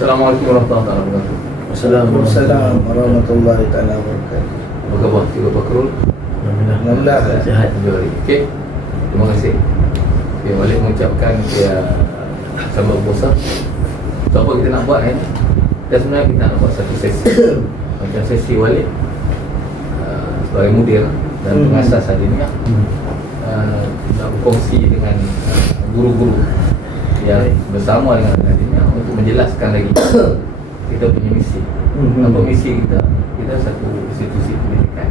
Assalamualaikum warahmatullahi wabarakatuh. Waalaikumsalam warahmatullahi taala wabarakatuh. Apa khabar? Cikgu Fakrul? Alhamdulillah. Sihat tujuh hari. Okey. Terima kasih. Okay, Walid mengucapkan sambal puasa. So apa kita nak buat ni? Dan sebenarnya kita nak buat satu sesi. Macam sesi Walid sebagai mudir dan pengasas Adiniah nak berkongsi dengan guru-guru yang bersama dengan Adiniah untuk menjelaskan lagi kita punya misi. Apa misi kita? Kita satu institusi pendidikan.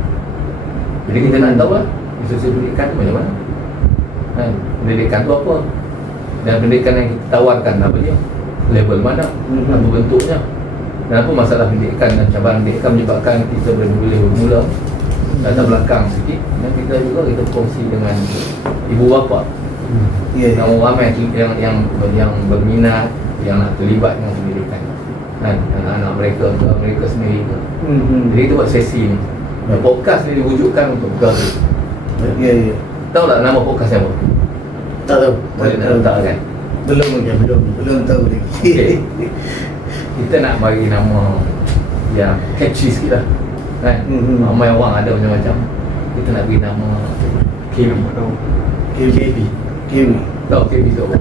Jadi kita nak tahu lah institusi pendidikan tu macam mana. Pendidikan tu apa? Dan pendidikan yang kita tawarkan apa dia? Level mana? Apa bentuknya? Dan apa masalah pendidikan dan cabaran pendidikan menyebabkan kita boleh bermula latar belakang sikit. Dan kita juga kita kongsi dengan ibu bapa. Dan orang ramai yang berminat, yang nak terlibat dengan pendidikan. Anak-anak mereka sendiri ke. Jadi kita buat sesi ni. Podcast ni diwujudkan untuk perkara. Ya. Tahu tak nama podcast apa? Tak tahu. Boleh nak letak kan? Belum tahu lagi. Okay. Kita nak bagi nama yang catchy sikit lah kan? Ramai orang ada macam-macam. Kita nak bagi nama KB. Tahu KB tu apa?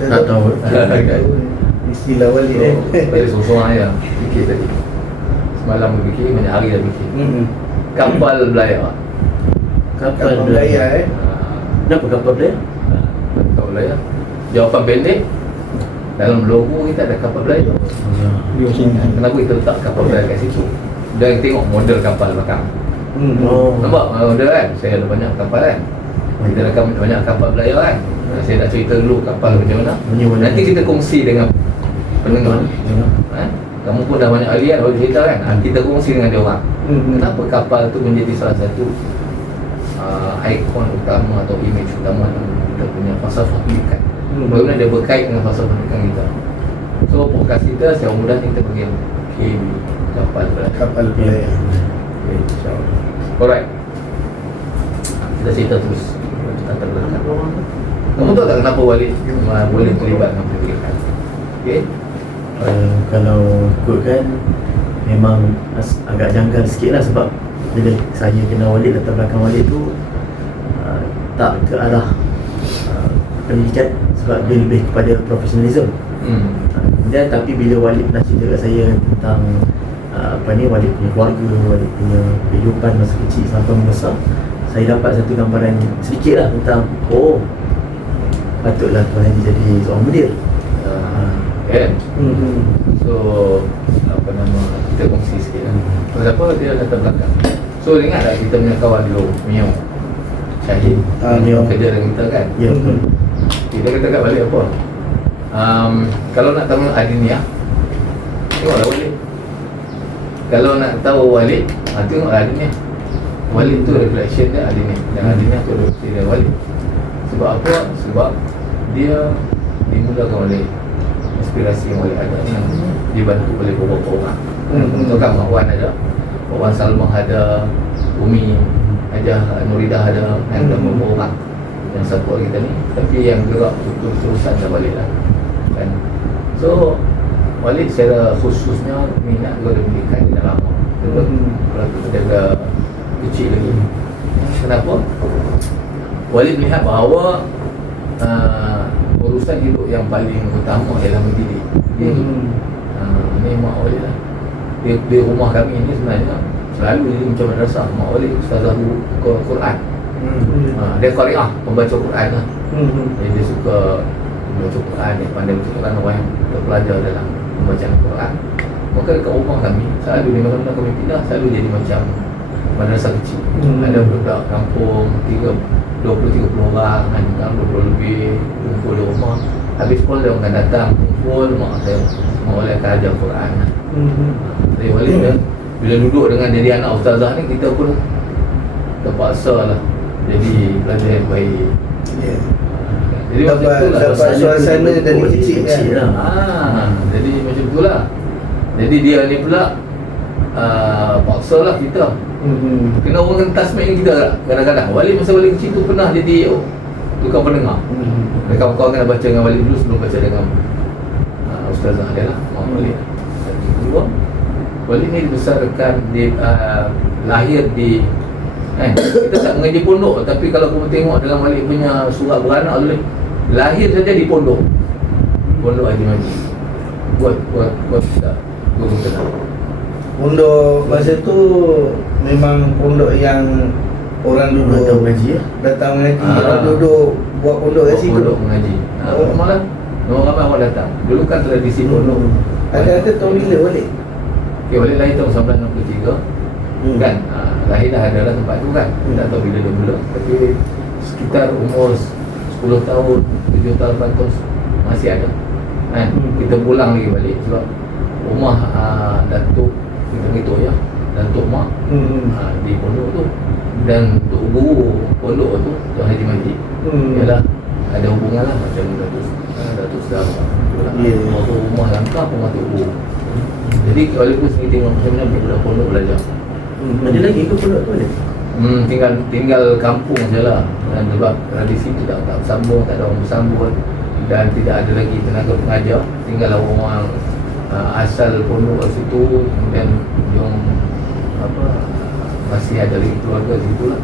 Tak tahu. Istilah Walid Balik sorang-sorang je fikir tadi. Semalam berfikir, banyak hari dah fikir. Kapal belayar. Kapal belayar Kenapa kapal belayar? Kapal belayar. Jawapan pendek, dalam logo kita ada kapal belayar. Kenapa kita letak kapal belayar kat situ? Dan tengok model kapal belakang. Nampak model kan? Saya ada banyak kapal kan? Kita ada banyak kapal belayar kan? Saya nak cerita dulu kapal macam mana. Nanti kita kongsi dengan pendengar. Kamu pun dah banyak ahli kan, boleh cerita kan? Kita kongsi dengan dia orang. Kenapa kapal tu menjadi salah satu ikon utama atau imej utama kita punya falsafah pendidikan. Bagaimana dia berkait dengan falsafah pendidikan kita. So podcast kita secara mudah kita panggil KB, kapal belayar. Okay, insyaAllah. Alright, kita cerita terus latar belakang. Kamu tahu tak kenapa Walid boleh terlibat dengan pendidikan? Okay? Kalau ikutkan memang agak janggal sikit lah, sebab bila saya kenal Walid, latar belakang Walid tu tak ke arah pendidikan, sebab dia lebih kepada profesionalism. Kemudian tapi bila Walid pernah cerita kat saya tentang Walid punya keluarga, Walid punya kehidupan masa kecil sampai membesar, saya dapat satu gambaran sedikit lah tentang patutlah Tuan Haji jadi seorang mudir. Kan? So kita kongsi sikit lah. Kenapa dia latar belakang. So ingat tak kita punya kawan dulu, Mio Syahid, Mio kerja dengan kita kan? Ya, betul. Kita kata kat balik apa? Kalau nak tahu Adiniah, tengoklah Walid. Kalau nak tahu Walid, tengoklah Adiniah. Walid tu reflection dia Adiniah, dan Adiniah tu reflection dia Walid. Sebab apa? Sebab dia dimulakan oleh inspirasi yang Walid ada, yang dibantu oleh beberapa orang. Contoh kan Mak Wan ada, Mak Wan Salmah ada, Umi Hajah Nuridah ada, dan beberapa orang yang support kita ni. Tapi yang gerak terus-terusan dah Walid lah kan. So Walid secara khususnya minat kepada pendidikan dia dah lama. Dia dah kecil lagi. Kenapa? Walid melihat bahawa urusan hidup yang paling utama ialah mendidik. Ini Mak Walid lah. Di rumah kami ni sebenarnya selalu jadi macam madrasah. Mak Walid ustazah Quran. Dia qari'ah, pembaca Quran lah. Jadi dia suka membaca Quran, dia pandai baca Quran, orang yang terpelajar dalam pembacaan Quran. Maka dekat rumah kami selalu di mana-mana kami pindah selalu jadi macam madrasah kecil. Ada budak kampung 20-30 orang kan, 20 lebih kumpul di rumah. Habis pun dia akan datang kumpul, mak Walid akan ajar Quran. Jadi Walid dia bila duduk dengan jadi anak ustazah ni, kita pun terpaksa lah jadi pelajar yang baik. Jadi dapat suasana dari kecil kan. Jadi macam itulah. Jadi dia ni pula paksa lah kita kena orang hentas main kita tak? Kadang-kadang Walid masa Walid kecil tu pernah jadi tukang pendengar. Kawan-kawan kena baca dengan Walid dulu sebelum baca dengan ustazah dia lah, Mak Walid. Kedua, Walid ni dibesarkan di lahir di kita tak mengaji pondok, tapi kalau kamu tengok dalam Walid punya surat beranak tu, lahir saja di pondok Haji Majid. Buat tak guru tenang. Pondok masa tu memang pondok yang orang duduk Datang mengaji ya. datang mengaji, orang duduk buat pondok kat situ. Pondok mengaji. Malah ramai orang datang. Dulu kan tradisi pondok. Ada tahun bila balik? Okay, Walid lahir tahun 1963. Kan lahir dah ada lah tempat tu kan. Tak tahu bila dia mula, tapi sekitar umur 10 tahun, 7 tahun, 8 tahun masih ada kan. Kita pulang lagi balik sebab rumah Datuk kita gitu ya, Datuk Mak di pondok tu, dan untuk guru pondok tu Tuan Haji Majid ialah ada hubungan lah macam Datuk Sedara itulah. Rumah langkah rumah tu guru. Jadi kalau pun sini tengok macam mana budak pondok belajar. Ada lagi ke pondok tu ada? Tinggal kampung je lah. Dan sebab tradisi tu tak bersambung, tak ada orang bersambung, dan tidak ada lagi tenaga pengajar. Tinggal orang asal pondok kat situ, kemudian yang masih ada lagi keluarga situ lah.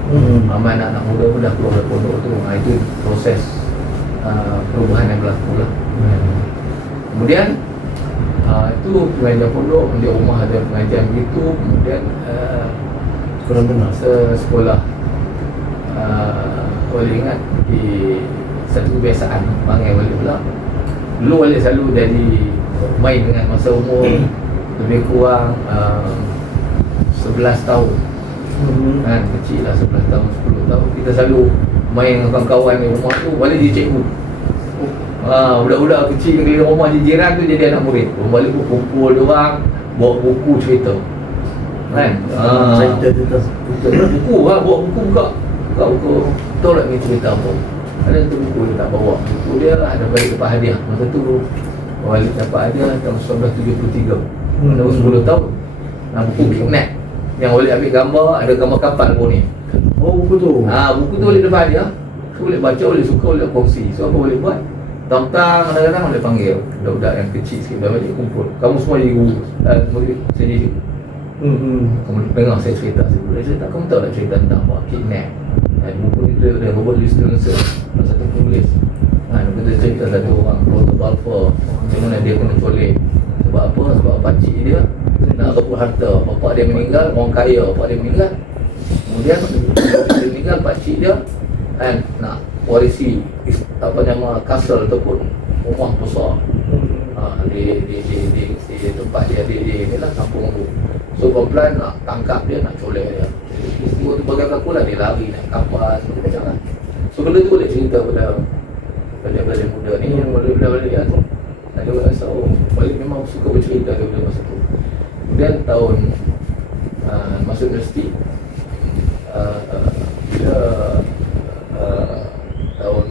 Ramai anak-anak muda pun dah keluar dari pondok tu. Itu proses perubahan yang berlaku lah. Kemudian itu pengajian pondok, di rumah ada pengajian begitu. Kemudian Kurang dengar. sekolah boleh ingat di satu kebiasaan panggil Walid pula. Dulu Walid selalu jadi main dengan masa umur lebih kurang 11 tahun kan, kecil lah 11 tahun, 10 tahun. Kita selalu main dengan kawan-kawan di rumah tu. Walid jadi cikgu. Budak-budak kecil di rumah jiran tu jadi anak murid. Walid pun kumpul diorang, bawa buku cerita kan. Cerita tentang Buku lah, bawa buku buka buku. Tahu tak ni cerita apa? Ada tu buku dia tak bawa. Buku dia ada balik dapat hadiah. Masa tu Walid dapat hadiah tahun 1973. Dah 10 tahun. Buku Kidnap yang Walid ambil gambar, ada gambar kapal pun ni. Oh, buku tu. Buku tu Walid dapat hadiah. So Walid baca, Walid suka, Walid kongsi. So apa Walid buat? Tang-tang kadang-kadang Walid panggil budak-budak yang kecil sikit, dah balik kumpul. Kamu semua jadi guru, murid saya jadi. Kamu dengar saya cerita. Saya cerita, kamu tahu tak cerita tentang apa? Kidnap. Buku ni dia Robert Louis Stevenson, satu penulis. Dia cerita satu orang Rosa Balfour, macam mana dia kena colek. Sebab apa? Sebab pakcik dia nak rebut harta. Bapak dia meninggal, orang kaya bapak dia meninggal. Kemudian dia meninggal, pakcik dia nak warisi castle ataupun rumah besar di tempat dia di inilah kampung tu. So pelan-pelan nak tangkap dia, nak colek dia. Peristiwa tu bagai berlaku lah, dia lari naik kapal macam lah. So benda tu boleh cerita pada pelajar muda ni yang boleh lihat tu. Ada orang rasa Walid memang suka bercerita daripada masa tu. Kemudian tahun masuk universiti, bila tahun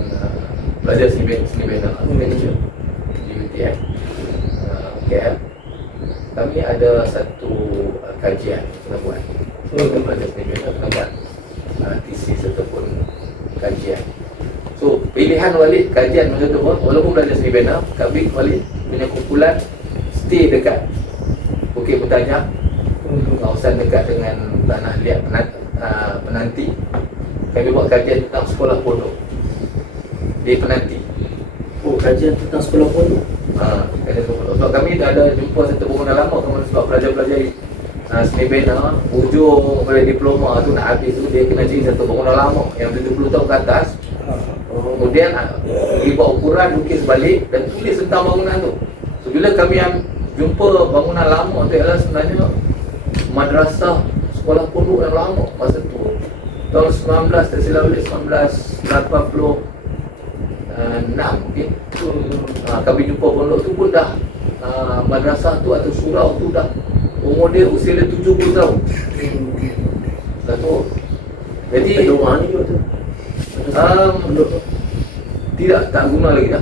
belajar seni bina architecture di UTM KL, kami ada satu kajian kita buat. Kita belajar seni bina, kita buat thesis ataupun kajian. So pilihan Walid kajian masa tu pun, walaupun belajar seni bina, kami Walid punya kumpulan stay dekat Bukit Putanjak, kawasan dekat dengan tanah liat Penanti. Kami buat kajian tentang sekolah pondok di Penanti. Oh, kajian tentang sekolah pondok. Kajian sekolah pondok. Sebab kami dah ada jumpa satu bangunan lama, kemudian sebab pelajar-pelajar seni bina, ujung pada diploma tu nak habis tu, dia kena cari satu bangunan lama yang 70 tahun ke atas. Kemudian pergi buat ukuran, lukis balik dan tulis tentang bangunan tu. So bila kami yang jumpa bangunan lama tu ialah sebenarnya madrasah sekolah pondok yang lama masa tu. Tahun 19, tak silap balik 1986 mungkin. Kami jumpa pondok tu pun dah madrasah tu atau surau tu dah umur dia usia dia 70 tahun. Dah tu. Jadi rumah ni juga tu. tak guna lagi dah.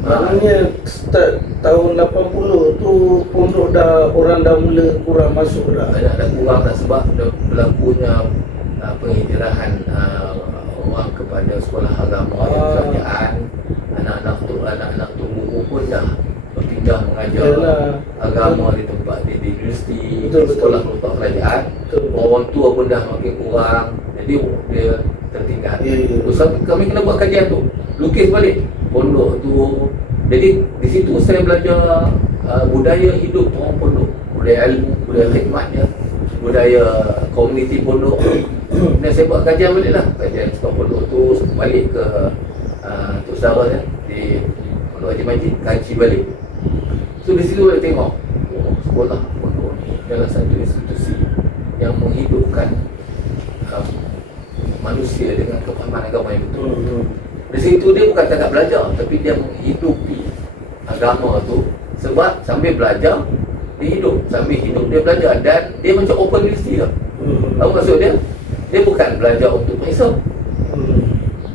Maknanya start tahun 80 tu pondok dah, orang dah mula kurang masuk dah. Dah kurang dah sebab dah berlakunya penghijrahan orang kepada sekolah agama yang kerajaan. Anak-anak tu guru pun dah berpindah mengajar Yalah. agama di tempat di universiti, Betul, betul. sekolah tempat kerajaan. Betul. Orang tua pun dah makin kurang, jadi dia tertinggal. Ya, ya. So, kami kena buat kajian tu, lukis balik pondok tu. Jadi di situ saya belajar budaya hidup orang pondok, budaya ilmu, budaya khidmatnya, budaya komuniti pondok. Dan saya buat kajian balik lah, kajian sekolah pondok tu balik ke Tok Saudara ya, di Pondok Haji Majid, kaji balik. So di situ saya tengok sekolah pondok ni adalah satu institusi yang menghidupkan manusia dengan kefahaman agama yang betul. Di situ dia bukan tak belajar, tapi dia menghidupi agama tu. Sebab sambil belajar dia hidup, sambil hidup dia belajar. Dan dia macam open university tau. Tahu maksud dia? Dia bukan belajar untuk periksa.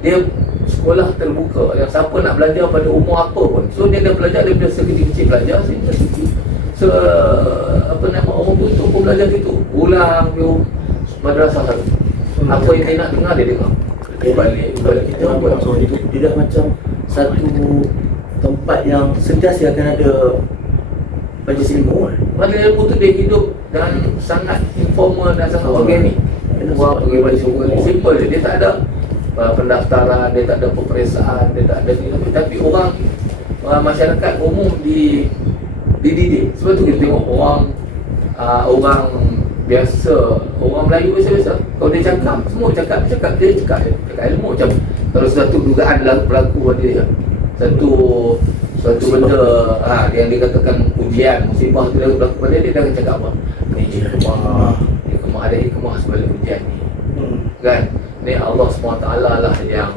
Dia sekolah terbuka yang siapa nak belajar pada umur apa pun. So dia dah belajar daripada sekecil-kecil belajar sehingga orang tua pun belajar situ. Pulang dia madrasah satu. Apa yang dia nak dengar dia dengar. Kalau kita nampak dia dah macam satu tempat yang sentiasa akan ada majlis ilmu kan. Majlis ilmu tu dia hidup dan sangat informal dan sangat organik. Orang pergi balik semua ni simple je. Dia tak ada pendaftaran, dia tak ada peperiksaan, dia tak ada ni. Tapi orang masyarakat umum dididik. Sebab tu kita tengok orang biasa, orang Melayu biasa-biasa. Kalau dia cakap, semua cakap ilmu. Macam kalau satu dugaan berlaku pada dia, satu benda yang dikatakan ujian, musibah tu berlaku pada dia akan cakap apa? Ni hikmah, ada hikmah sebalik ujian ni. Kan? Ni Allah SWT lah yang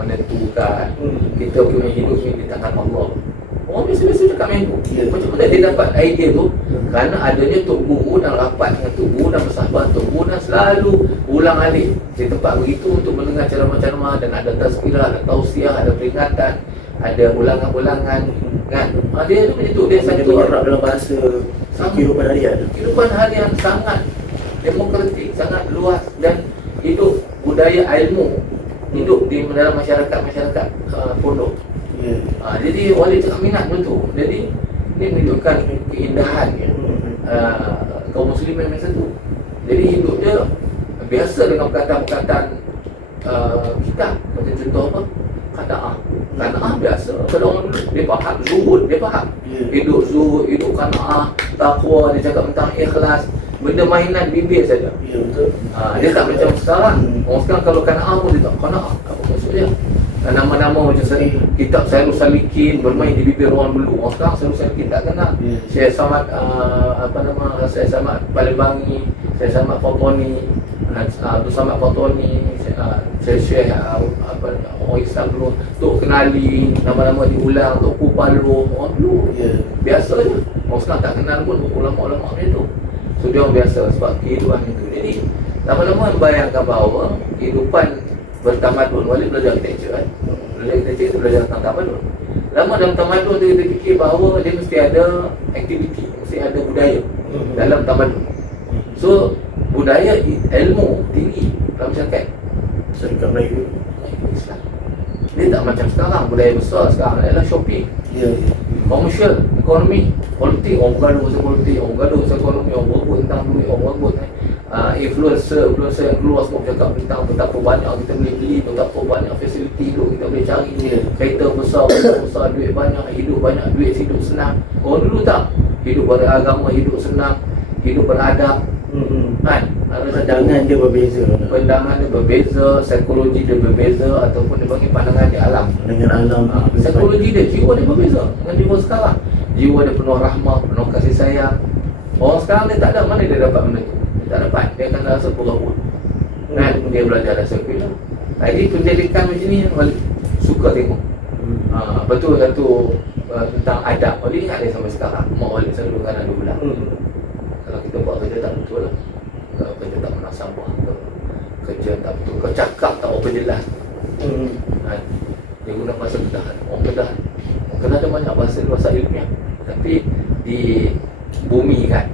menentukan. Kita punya hidup ni di tangan Allah. Orang biasa-biasa cakap macam tu. Macam mana dia dapat idea tu? Kerana adanya Tok Guru dan rapat dengan Tok Guru dan bersahabat Tok Guru dan selalu ulang alik di tempat begitu untuk mendengar ceramah-ceramah, dan ada tazkirah, ada tausiah, ada peringatan, ada ulangan-ulangan kan. Dia tu macam tu. Dia satu menyerap dalam bahasa kehidupan harian. Kehidupan harian sangat demokratik, sangat luas, dan hidup budaya ilmu hidup di dalam masyarakat pondok. Jadi wali cakap minat betul. Jadi ini menunjukkan keindahan kaum muslimin masa tu. Jadi hidup dia biasa dengan perkataan-perkataan kitab. Macam contoh apa? Qanaah biasa. Pada orang dulu dia faham zuhud, dia faham. Hidup zuhud, hidup qanaah, takwa, dia cakap tentang ikhlas. Benda mainan bibir saja. Ya, betul. Dia tak macam sekarang. Orang sekarang kalau qanaah pun dia tak qanaah. Apa maksudnya? Nama-nama macam kitab Sairul Salikin bermain di bibir orang dulu. Orang sekarang Sairul Salikin tak kenal. Syekh Samad Syekh Samad Palembang, Syekh Samad Fatoni, Abdul Samad Fatoni, Syekh orang Islam dulu Tok Kenali, nama-nama diulang, Tok Kupalo, orang dulu biasa je. Orang sekarang tak kenal pun ulama-ulama macam tu. So dia orang biasa sebab kehidupan itu. Jadi lama-lama bayangkan bahawa kehidupan bertamadun, wali belajar architecture kan. Belajar architecture itu belajar tentang tamadun. Lama dalam tamadun tu kita fikir bahawa dia mesti ada aktiviti, mesti ada budaya dalam tamadun. So budaya ilmu tinggi dalam masyarakat Melayu Islam. Dia tak macam sekarang, budaya besar sekarang adalah shopping, komersial, ekonomi, politik. Orang gaduh pasal politik, orang gaduh pasal ekonomi, orang berebut tentang duit, orang berebut influencer yang keluar semua cakap tentang betapa banyak kita boleh beli, betapa banyak fasiliti hidup kita boleh cari, kereta besar, duit banyak, hidup banyak, duit hidup senang. Orang dulu tak, hidup beragama, hidup senang, hidup beradab kan. Pandangan dia berbeza. Pandangan dia berbeza, psikologi dia berbeza, ataupun dia panggil pandangan dia alam. Dengan alam Psikologi dia, jiwa dia berbeza dengan jiwa sekarang. Jiwa dia penuh rahmah, penuh kasih sayang. Orang sekarang dia tak ada, mana dia dapat benda tu? Dia tak dapat, dia akan rasa pura-pura kan. Dia belajar rasa film. Jadi penjadikan macam ni wali suka tengok. Betul satu tentang adab. Wali ingat dia sampai sekarang. Mak wali selalu kan ada ulang. Kalau kita buat kerja tak betul lah, kalau kerja tak menasabah, kerja tak betul, kau cakap tak apa jelas kan? Dia guna bahasa kedah. Orang kedah ada banyak bahasa ilmiah, tapi di bumi kan